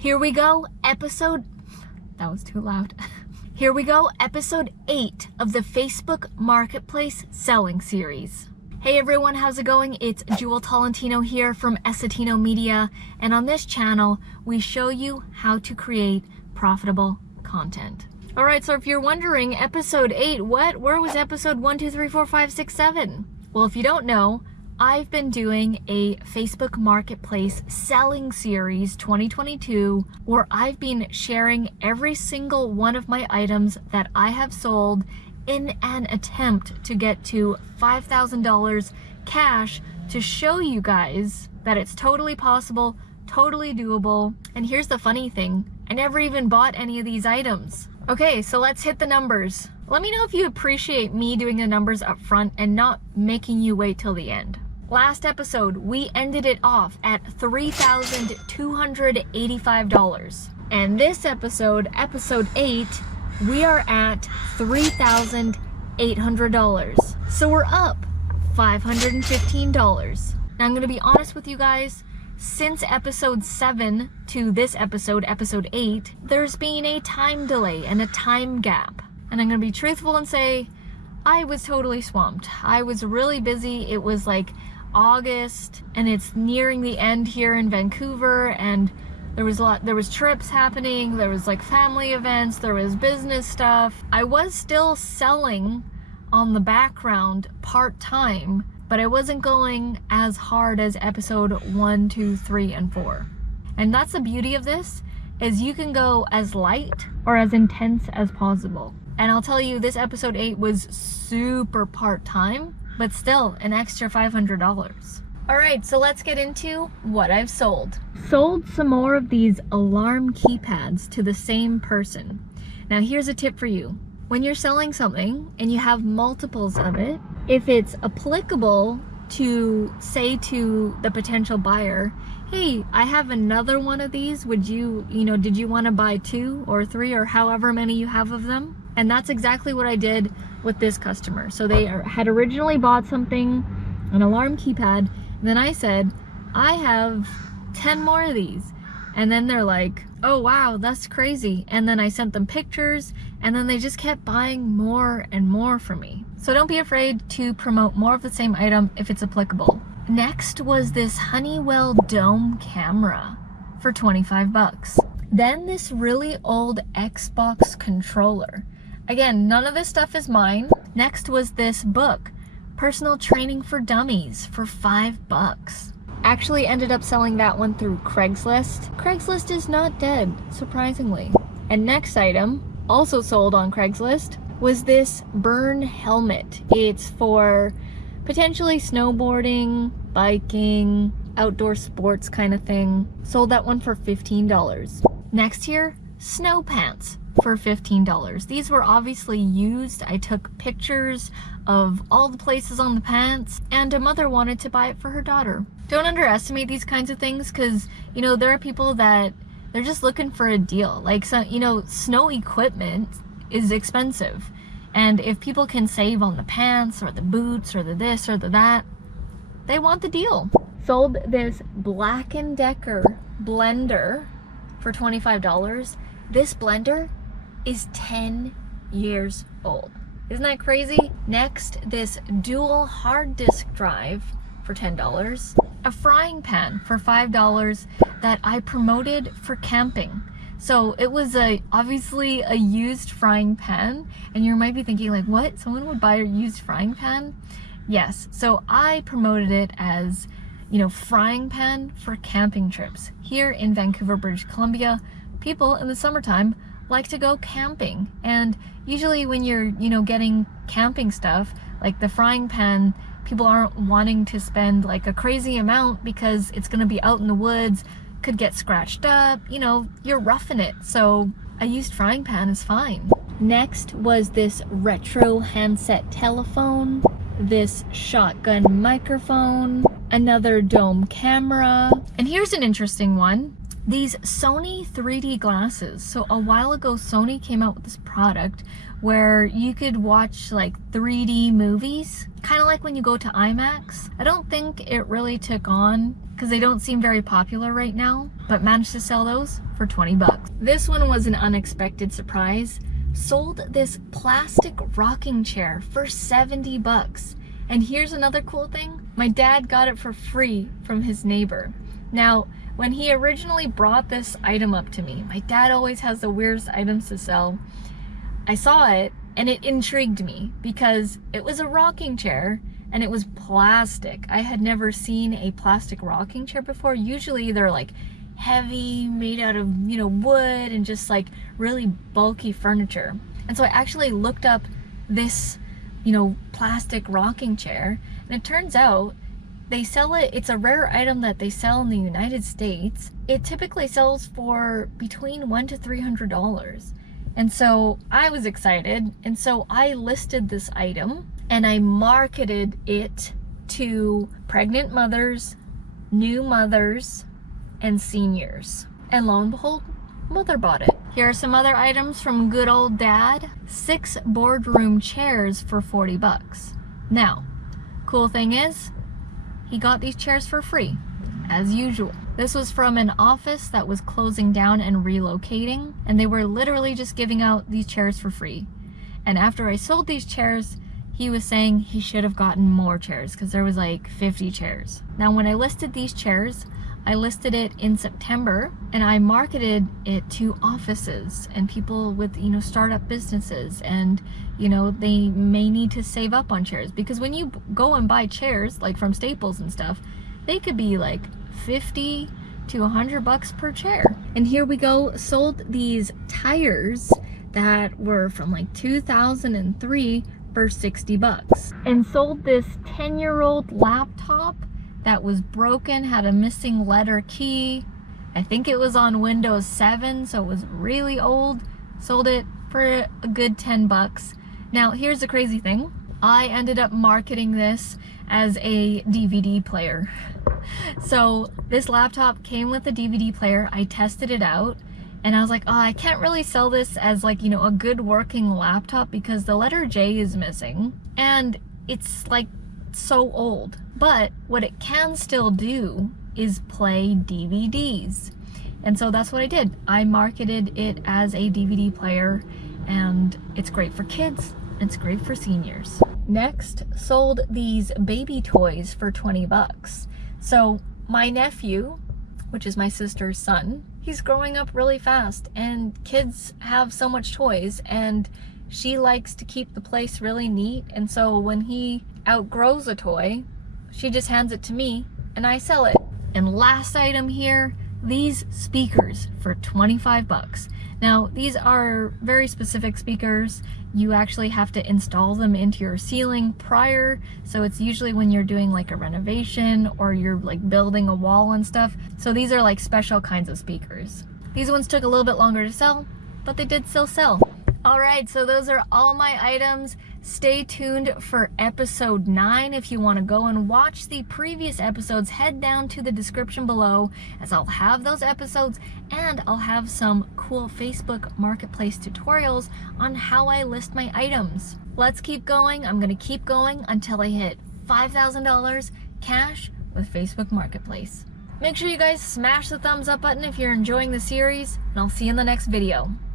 Here we go, episode... That was too loud. Here we go, episode 8 of the Facebook Marketplace Selling Series. Hey everyone, how's it going? It's Jewel Tolentino here from Essetino Media, and on this channel, we show you how to create profitable content. Alright, so if you're wondering, episode 8, where was episode 1, 2, 3, 4, 5, 6, 7? Well, if you don't know, I've been doing a Facebook Marketplace Selling Series 2022 where I've been sharing every single one of my items that I have sold in an attempt to get to $5,000 cash to show you guys that it's totally possible, totally doable. And here's the funny thing, I never even bought any of these items. Okay, so let's hit the numbers. Let me know if you appreciate me doing the numbers up front and not making you wait till the end. Last episode, we ended it off at $3,285. And this episode, episode 8, we are at $3,800. So we're up $515. Now I'm gonna be honest with you guys, since episode 7 to this episode, episode 8, there's been a time delay and a time gap. And I'm gonna be truthful and say, I was totally swamped. I was really busy. It was like August and it's nearing the end here in Vancouver, and there was trips happening, there was like family events, there was business stuff. I was still selling on the background part-time, but I wasn't going as hard as episode 1, 2, 3, and 4. And that's the beauty of this, is you can go as light or as intense as possible. And I'll tell you, this episode 8 was super part-time, but still an extra $500. All right, so let's get into what I've sold. Sold some more of these alarm keypads to the same person. Now here's a tip for you. When you're selling something and you have multiples of it, if it's applicable to say to the potential buyer, hey, I have another one of these, would you, did you want to buy 2 or 3 or however many you have of them? And that's exactly what I did with this customer. So they had originally bought something, an alarm keypad, and then I said, I have 10 more of these. And then they're like, oh wow, that's crazy. And then I sent them pictures, and then they just kept buying more and more from me. So don't be afraid to promote more of the same item if it's applicable. Next was this Honeywell Dome camera for 25 bucks. Then this really old Xbox controller. Again, none of this stuff is mine. Next was this book, Personal Training for Dummies, for 5 bucks. Actually ended up selling that one through Craigslist. Craigslist is not dead, surprisingly. And next item, also sold on Craigslist, was this Burn helmet. It's for potentially snowboarding, biking, outdoor sports kind of thing. Sold that one for $15. Next here, snow pants for $15. These were obviously used. I took pictures of all the places on the pants, and a mother wanted to buy it for her daughter. Don't underestimate these kinds of things, because there are people that they're just looking for a deal. Like, so, snow equipment is expensive, and if people can save on the pants or the boots or the this or the that, they want the deal. Sold this Black & Decker blender for $25. This blender is 10 years old. Isn't that crazy? Next, this dual hard disk drive for $10. A frying pan for $5 that I promoted for camping. So it was obviously a used frying pan, and you might be thinking like, what? Someone would buy a used frying pan? Yes, so I promoted it as, frying pan for camping trips. Here in Vancouver, British Columbia, people in the summertime like to go camping, and usually when you're getting camping stuff like the frying pan, people aren't wanting to spend like a crazy amount because it's going to be out in the woods, could get scratched up, you're roughing it, so a used frying pan is fine. Next was this retro handset telephone, this shotgun microphone, another dome camera, and here's an interesting one. these Sony 3D glasses. So a while ago, Sony came out with this product where you could watch like 3D movies, kind of like when you go to IMAX. I don't think it really took on because they don't seem very popular right now, but managed to sell those for 20 bucks. This one was an unexpected surprise. Sold this plastic rocking chair for 70 bucks. And here's another cool thing. My dad got it for free from his neighbor. Now, when he originally brought this item up to me, my dad always has the weirdest items to sell. I saw it and it intrigued me because it was a rocking chair and it was plastic. I had never seen a plastic rocking chair before. Usually they're like heavy, made out of, you know, wood and just like really bulky furniture. And so I actually looked up this, you know, plastic rocking chair, and it turns out they sell it. It's a rare item that they sell in the United States. It typically sells for between $100 to $300. And so I was excited, and so I listed this item and I marketed it to pregnant mothers, new mothers, and seniors. And lo and behold, mother bought it. Here are some other items from good old dad. 6 boardroom chairs for 40 bucks. Now, cool thing is, he got these chairs for free, as usual. This was from an office that was closing down and relocating, and they were literally just giving out these chairs for free. And after I sold these chairs, he was saying he should have gotten more chairs because there was like 50 chairs. Now, when I listed these chairs, I listed it in September and I marketed it to offices and people with, you know, startup businesses, and, you know, they may need to save up on chairs because when you go and buy chairs like from Staples and stuff, they could be like 50 to 100 bucks per chair. And here we go, sold these tires that were from like 2003 for 60 bucks, and sold this 10-year-old laptop that was broken, had a missing letter key. I think it was on Windows 7, so it was really old. Sold it for a good 10 bucks. Now, here's the crazy thing. I ended up marketing this as a DVD player. So this laptop came with a DVD player. I tested it out and I was like, oh, I can't really sell this as like, you know, a good working laptop because the letter J is missing and it's like so old. But what it can still do is play DVDs. And so that's what I did. I marketed it as a DVD player, and it's great for kids. It's great for seniors. Next, sold these baby toys for 20 bucks. So my nephew, which is my sister's son, he's growing up really fast, and kids have so much toys, and she likes to keep the place really neat. And so when he outgrows a toy, she just hands it to me and I sell it. And last item here, these speakers for 25 bucks. Now, these are very specific speakers. You actually have to install them into your ceiling prior. So it's usually when you're doing like a renovation or you're like building a wall and stuff. So these are like special kinds of speakers. These ones took a little bit longer to sell, but they did still sell. All right, so those are all my items. Stay tuned for episode 9. If you want to go and watch the previous episodes, head down to the description below, as I'll have those episodes and I'll have some cool Facebook Marketplace tutorials on how I list my items. Let's keep going. I'm going to keep going until I hit $5,000 cash with Facebook Marketplace. Make sure you guys smash the thumbs up button if you're enjoying the series, and I'll see you in the next video.